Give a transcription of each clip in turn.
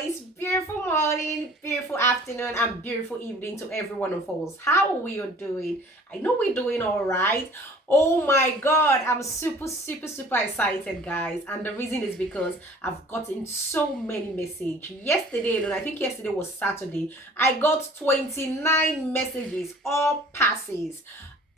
guys, beautiful morning, beautiful afternoon, and beautiful evening to every one of us. How are we all doing? I know we're doing all right. Oh my god, I'm super excited, guys, and the reason is because I've gotten so many messages yesterday, and I think yesterday was Saturday. I got 29 messages, all passes.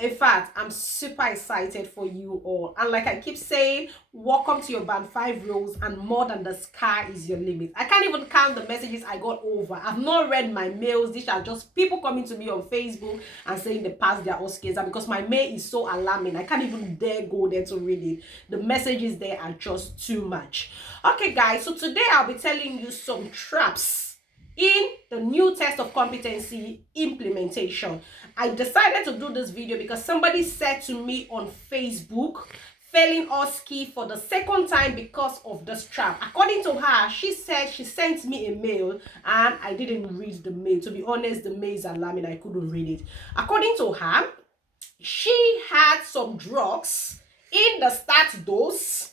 In fact, I'm super excited for you all. And like I keep saying, welcome to your band 5 roles, and more than the sky is your limit. I can't even count the messages I got over. I've not read my mails. These are just people coming to me on Facebook and saying they passed their Osce exam, because my mail is so alarming. I can't even dare go there to read it. The messages there are just too much. Okay, guys, so today I'll be telling you some traps in the new test of competency implementation. I decided to do this video because somebody said to me on Facebook, failing Osce for the second time because of this trap. According to her, she said she sent me a mail and I didn't read the mail. To be honest, the mail is alarming. I couldn't read it. According to her, she had some drugs in the start dose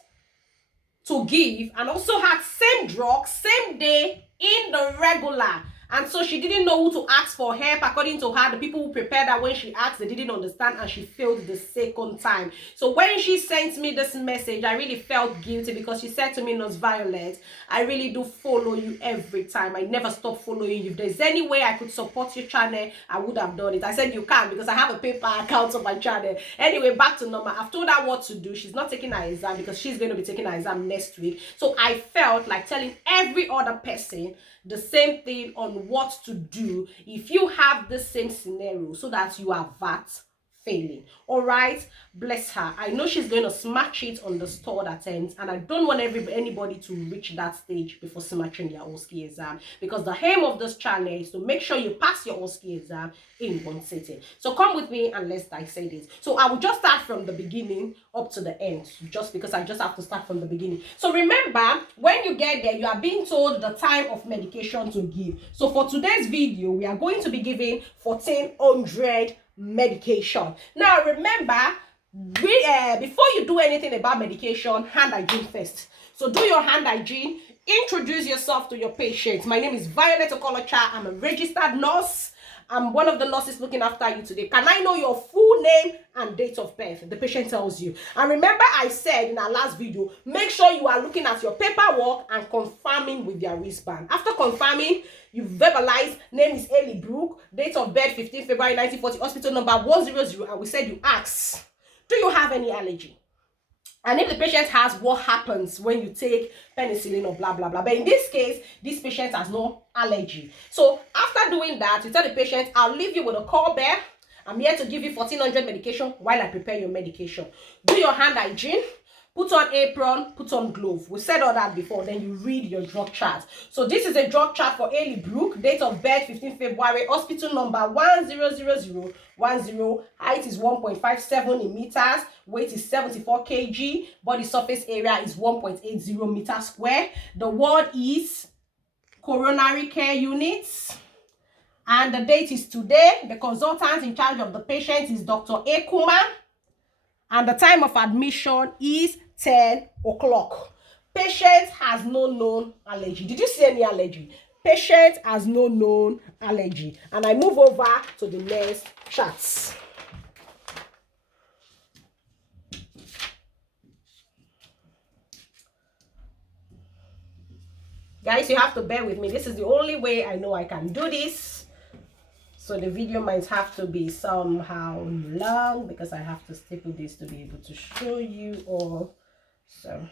to give, and also had same drugs same day in the regular, and so she didn't know who to ask for help. According to her, the people who prepared her, when she asked, they didn't understand, and she failed the second time. So when she sent me this message, I really felt guilty, because she said to me, Nurse Violet, I really do follow you every time. I never stop following you. If there's any way I could support your channel, I would have done it. I said you can't, because I have a paper account on my channel. Anyway, back to normal. I've told her what to do. She's not taking her exam because she's going to be taking her exam next week. So I felt like telling every other person the same thing on what to do if you have the same scenario, so that you are VAT failing. All right, bless her. I know she's going to smash it on the stored attempts, and I don't want anybody to reach that stage before smashing their Osce exam, because the aim of this channel is to make sure you pass your Osce exam in one sitting. So come with me and let's dissect it. So I will just start from the beginning up to the end, just because I just have to start from the beginning. So remember, when you get there, you are being told the time of medication to give. So for today's video, we are going to be giving 1400 medication. Now remember, before you do anything about medication, hand hygiene first. So do your hand hygiene, introduce yourself to your patient. My name is Violet Okolocha. I'm a registered nurse. I'm one of the nurses looking after you today. Can I know your full name and date of birth? The patient tells you. And remember, I said in our last video, make sure you are looking at your paperwork and confirming with your wristband. After confirming, you verbalize, name is Ellie Brooke, date of birth 15 February 1940, hospital number 100, and we said you ask, do you have any allergy? And if the patient has, what happens when you take penicillin or blah, blah, blah. But in this case, this patient has no allergy. So after doing that, you tell the patient, I'll leave you with a call bell. I'm here to give you 1400 medication while I prepare your medication. Do your hand hygiene. Put on apron, put on glove. We said all that before. Then you read your drug chart. So this is a drug chart for Ellie Brooke. Date of birth 15 February. Hospital number 100010. Height is 1.57 in meters. Weight is 74 kg. Body surface area is 1.80 meters square. The ward is coronary care units. And the date is today. The consultant in charge of the patient is Dr. Ekuma. And the time of admission is 10 o'clock. Patient has no known allergy. Did you see any allergy? Patient has no known allergy. And I move over to the next charts. Guys, you have to bear with me. This is the only way I know I can do this. So the video might have to be somehow long, because I have to staple this to be able to show you all. So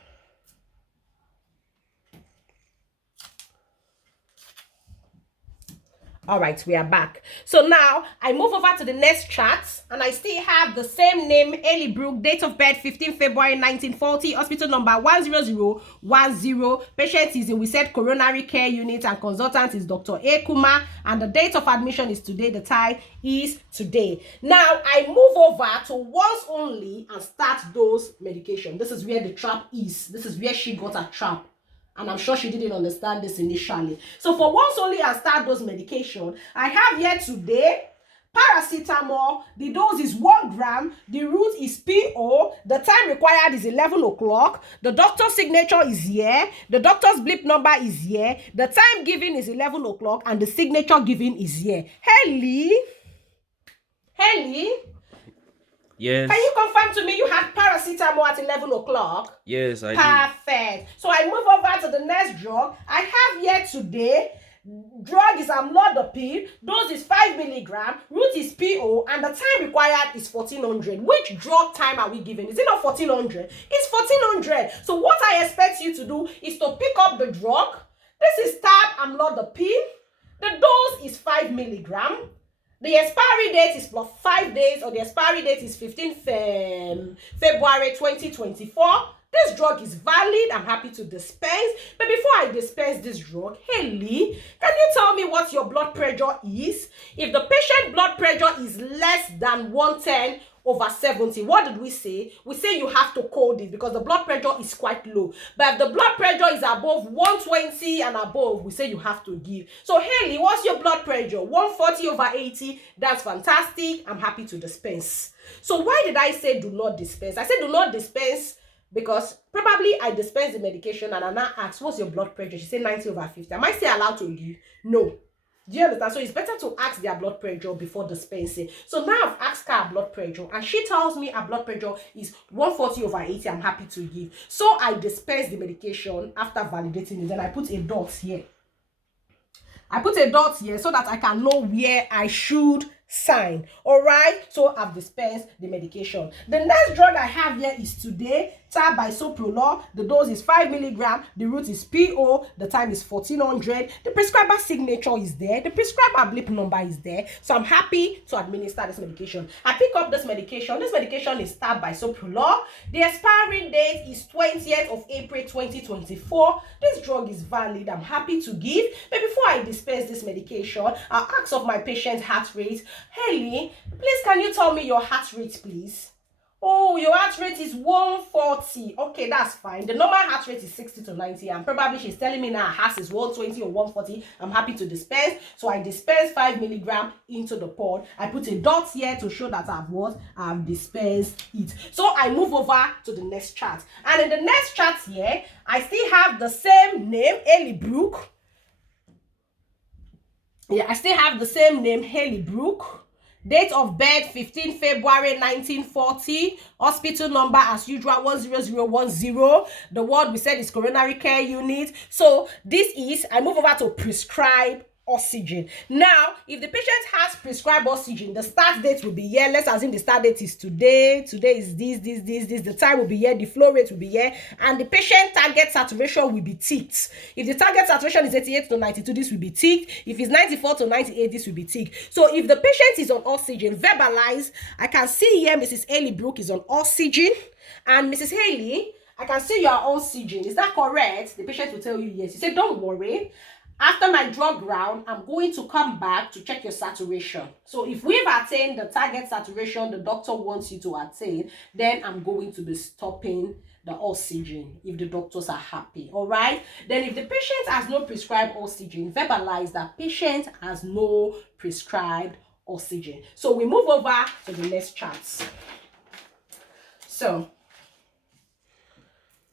all right, we are back. So now I move over to the next chart, and I still have the same name, Ellie Brooke, date of birth 15 February 1940, hospital number 10010. Patient is in, we said, coronary care unit, and consultant is Dr. Ekuma, and the date of admission is today. The time is today. Now I move over to once only and start those medication. This is where the trap is. This is where she got a trap. And I'm sure she didn't understand this initially. So for once only and start those medication, I have here today Paracetamol, the dose is 1 gram, the route is PO, the time required is 11 o'clock, the doctor's signature is here, the doctor's blip number is here, the time given is 11 o'clock, and the signature given is here. Helly? Yes. Can you confirm to me you had paracetamol at 11 o'clock? Yes, I Perfect. So I move over to the next drug. I have here today, drug is amlodipine, dose is 5 milligram, route is PO, and the time required is 1400. Which drug time are we giving? Is it not 1400? It's 1400. So what I expect you to do is to pick up the drug. This is tab amlodipine. The dose is 5 milligram. The expiry date is plus 5 days, or the expiry date is 15th February 2024. This drug is valid. I'm happy to dispense. But before I dispense this drug, hey Lee, can you tell me what your blood pressure is? If the patient blood pressure is less than 110/70, what did we say? We say you have to code it because the blood pressure is quite low. But if the blood pressure is above 120 and above, we say you have to give. So Haley, what's your blood pressure? 140/80. That's fantastic. I'm happy to dispense. So why did I say do not dispense? I said do not dispense because probably I dispense the medication and I now ask, what's your blood pressure? She said 90/50. Am I still allowed to give? No. Do you understand? So it's better to ask their blood pressure before dispensing. So now I've asked her blood pressure and she tells me her blood pressure is 140/80. I'm happy to give. So I dispense the medication after validating it. Then I put a dot here. I put a dot here so that I can know where I should sign. All right, so I've dispensed the medication. The next drug I have here is today bisoprolol. The dose is 5 milligram. The route is PO. The time is 1400. The prescriber signature is there. The prescriber blip number is there. So I'm happy to administer this medication. I pick up this medication. This medication is bisoprolol. The expiring date is 20th of April 2024. This drug is valid. I'm happy to give. But before I dispense this medication, I'll ask of my patient's heart rate. Haley, please can you tell me your heart rate, please? Oh, your heart rate is 140. Okay, that's fine. The normal heart rate is 60 to 90, and probably she's telling me now her heart is 120 or 140. I'm happy to dispense. So I dispense 5 milligram into the pod. I put a dot here to show that I've dispensed it. So I move over to the next chart. And in the next chart here, I still have the same name, Haley Brooke. Yeah, I still have the same name, Haley Brooke. Date of birth 15 February 1940. Hospital number as usual 10010. The word we said is coronary care unit. So this is, I move over to prescribe oxygen. Now, if the patient has prescribed oxygen, the start date will be here. Let's assume the start date is today. Today is this. The time will be here. The flow rate will be here. And the patient target saturation will be ticked. If the target saturation is 88 to 92, this will be ticked. If it's 94 to 98, this will be ticked. So if the patient is on oxygen, verbalize. I can see here Mrs. Haley Brooke is on oxygen. And Mrs. Haley, I can see you are on oxygen. Is that correct? The patient will tell you yes. You say, don't worry. After my drug round, I'm going to come back to check your saturation. So if we've attained the target saturation the doctor wants you to attain, then I'm going to be stopping the oxygen if the doctors are happy. All right. Then if the patient has no prescribed oxygen, verbalize that patient has no prescribed oxygen. So we move over to the next charts. So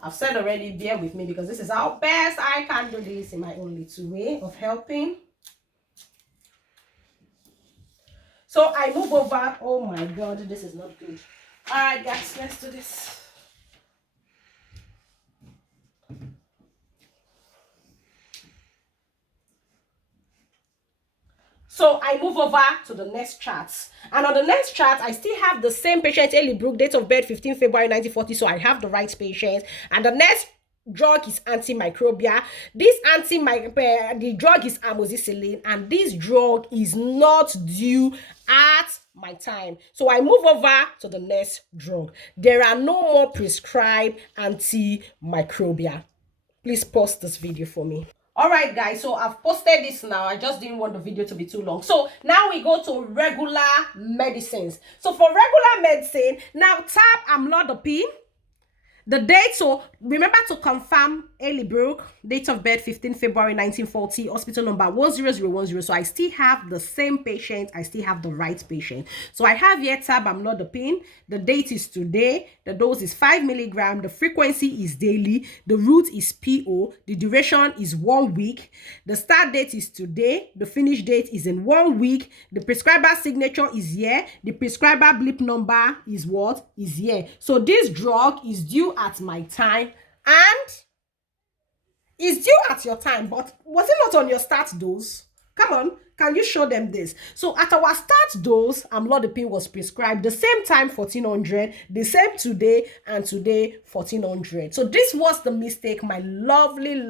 I've said already, bear with me because this is how best I can do this in my own little way of helping. So I move over. Oh my God, this is not good. All right, guys, let's do this. So I move over to the next chart. And on the next chart, I still have the same patient, Haley Brooke, date of birth 15 February 1940. So I have the right patient. And the next drug is antimicrobial. The drug is amoxicillin, and this drug is not due at my time. So I move over to the next drug. There are no more prescribed antimicrobial. Please pause this video for me. All right, guys, so I've posted this now. I just didn't want the video to be too long. So now we go to regular medicines. So for regular medicine, now tab amlodipine. The date, so remember to confirm Elibrook, date of birth 15 February 1940, hospital number 10010. So I still have the same patient, I still have the right patient. So I have here tab amlodipine. The date is today, the dose is 5 milligram, the frequency is daily, the route is PO, the duration is 1 week, the start date is today, the finish date is in 1 week, the prescriber signature is here, the prescriber blip number is what? Is here. So this drug is due at my time and is due at your time, but was it not on your start dose? Come on, can you show them this? So at our start dose, amlodipine was prescribed the same time 1400, the same today, and today 1400. So this was the mistake my lovely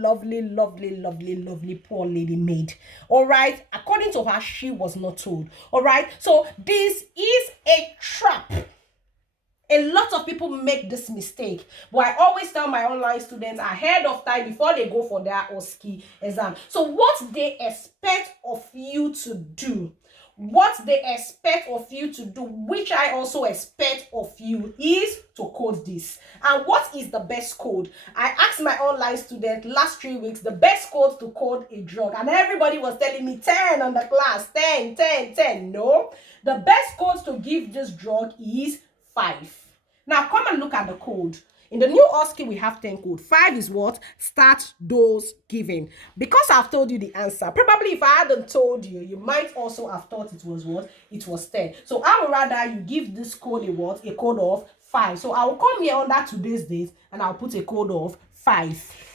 poor lady made. All right, according to her, she was not told. All right, so this is a trap. A lot of people make this mistake, but I always tell my online students ahead of time before they go for their Osce exam. So what they expect of you to do, which I also expect of you, is to code this. And what is the best code? I asked my online student last 3 weeks the best code to code a drug, and everybody was telling me 10 on the class, 10. No, the best code to give this drug is 5. Now come and look at the code. In the new Osce, we have 10 code. 5 is what? Start dose giving. Because I've told you the answer, probably if I hadn't told you, you might also have thought it was what? It was 10. So I would rather you give this code a what? A code of 5. So I will come here under today's date and I'll put a code of 5.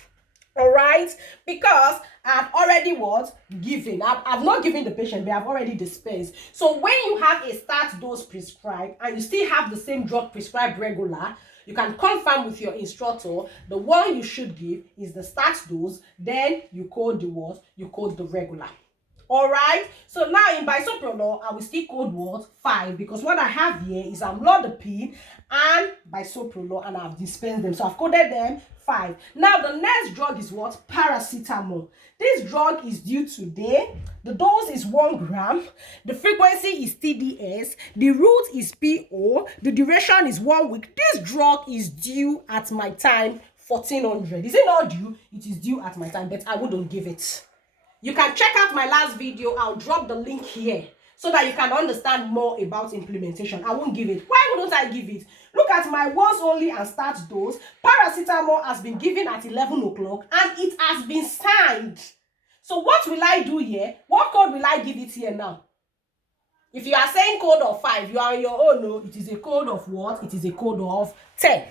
All right, because I've already what? Given. I've not given the patient, but I've already dispensed. So when you have a start dose prescribed and you still have the same drug prescribed regular, you can confirm with your instructor the one you should give is the start dose, then you code the what? You code the regular. All right, so now in bisoprolol, I will still code what? 5, because what I have here is amlodipine and bisoprolol, and I've dispensed them. So I've coded them 5. Now the next drug is what? Paracetamol. This drug is due today. The dose is 1 gram. The frequency is TDS. The route is PO. The duration is 1 week. This drug is due at my time 1400. Is it not due? It is due at my time, but I wouldn't give it. You can check out my last video. I'll drop the link here so that you can understand more about implementation. I won't give it. Why wouldn't I give it? Look at my once only and start dose. Paracetamol has been given at 11 o'clock and it has been signed. So what will I do here? What code will I give it here now? If you are saying code of 5, you are on your own. No, it is a code of what? It is a code of 10.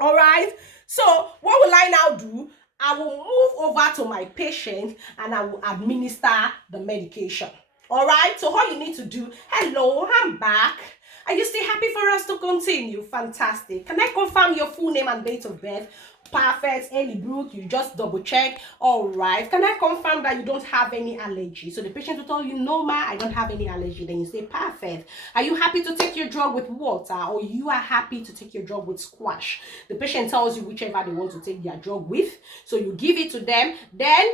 All right. So what will I now do? I will move over to my patient and I will administer the medication. All right, so all you need to do, hello, I'm back. Are you still happy for us to continue? Fantastic. Can I confirm your full name and date of birth? Perfect. Ellie Brooke, you just double check. All right. Can I confirm that you don't have any allergy? So the patient will tell you, no, ma, I don't have any allergy. Then you say, perfect. Are you happy to take your drug with water, or you are happy to take your drug with squash? The patient tells you whichever they want to take their drug with. So you give it to them. Then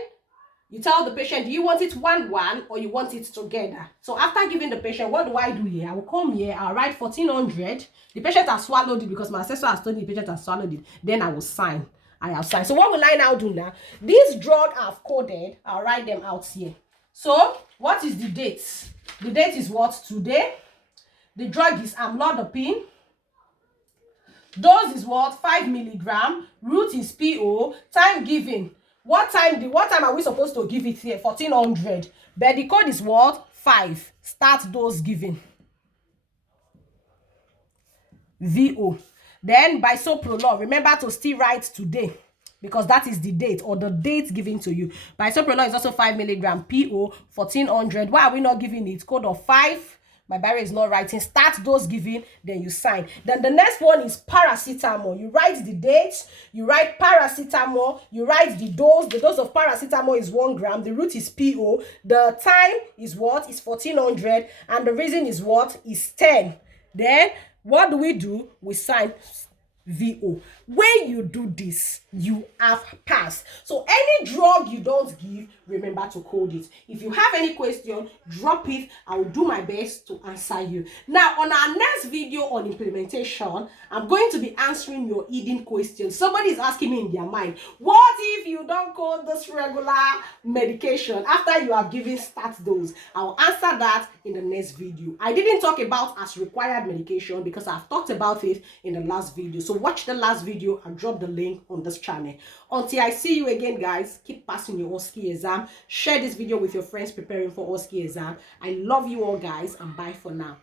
you tell the patient, do you want it one or you want it together? So after giving the patient, what do I do here? I will come here, I'll write 1400. The patient has swallowed it because my assessor has told me the patient has swallowed it. Then I will sign. I have signed. So what will I now do now? This drug I've coded, I'll write them out here. So what is the date? The date is what? Today. The drug is amlodipine. Dose is what? 5 milligram. Route is PO. Time given. What time are we supposed to give it here? 1400. But the code is what? 5. Start dose given. VO. Then bisoprolol. Remember to still write today, because that is the date or the date given to you. Bisoprolol is also 5 milligram. PO 1400. Why are we not giving it? Code of 5. My barrier is not writing. Start dose giving, then you sign. Then the next one is paracetamol. You write the date, you write paracetamol, you write the dose. The dose of paracetamol is 1 gram. The route is PO. The time is what? Is 1400. And the reason is what? Is 10. Then what do? We sign. VO. When you do this, you have passed. So any drug you don't give, remember to code it. If you have any question, drop it. I will do my best to answer you. Now, on our next video on implementation, I'm going to be answering your hidden questions. Somebody is asking me in their mind, what if you don't code this regular medication after you have given start dose? I'll answer that in the next video. I didn't talk about as required medication because I've talked about it in the last video. So watch the last video and drop the link on this channel. Until I see you again, guys, keep passing your Osce exam. Share this video with your friends preparing for Osce exam. I love you all, guys, and bye for now.